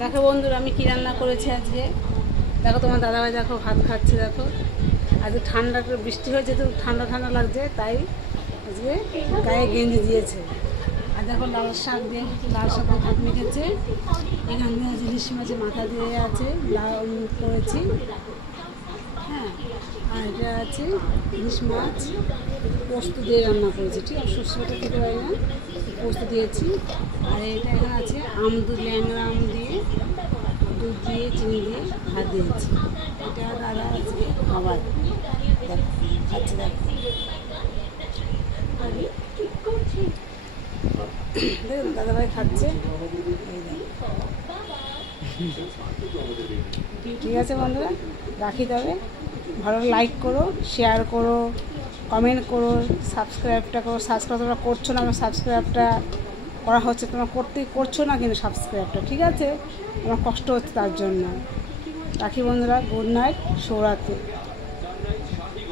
দেখো বন্ধুরা আমি কি রান্না করেছি আজকে। দেখো তোমার দাদাভাই দেখো ভাত খাচ্ছে। দেখো আজকে ঠান্ডা বৃষ্টি হয়েছে তো ঠান্ডা ঠান্ডা লাগছে, তাই আজকে গায়ে গেঞ্জি দিয়েছে। আর দেখো লাল শাক দিয়ে ভাত মেখেছে। এখান দিয়ে আছে ইলিশ মাছের মাথা দিয়ে আছে লাল করেছি। হ্যাঁ, আর এটা আছে ইলিশ মাছ পোস্ত দিয়ে রান্না করেছি। ঠিক আছে, সর্ষেটা খেতে পারি না, পোস্ত দিয়েছি। আর এটা এখানে আছে ল্যাংড়া আম দিয়ে দুধ দিয়ে চিনি দিয়ে ভাত দিয়েছি। এটা দাদা আজকে খাবার দেখো খাচ্ছে। দেখো দেখুন দাদাভাই খাচ্ছে। এই দেখো। ঠিক আছে বন্ধুরা, রাখি। তবে ভালো লাইক করো, শেয়ার করো, কমেন্ট করো, সাবস্ক্রাইবটা করো। সাবস্ক্রাইব তোমরা করছো না, আমার সাবস্ক্রাইবটা করা হচ্ছে, তোমরা করছো না কিন্তু সাবস্ক্রাইবটা। ঠিক আছে, আমার কষ্ট হচ্ছে তার জন্য। রাখি বন্ধুরা, গুড নাইট, শুভরাত্রি।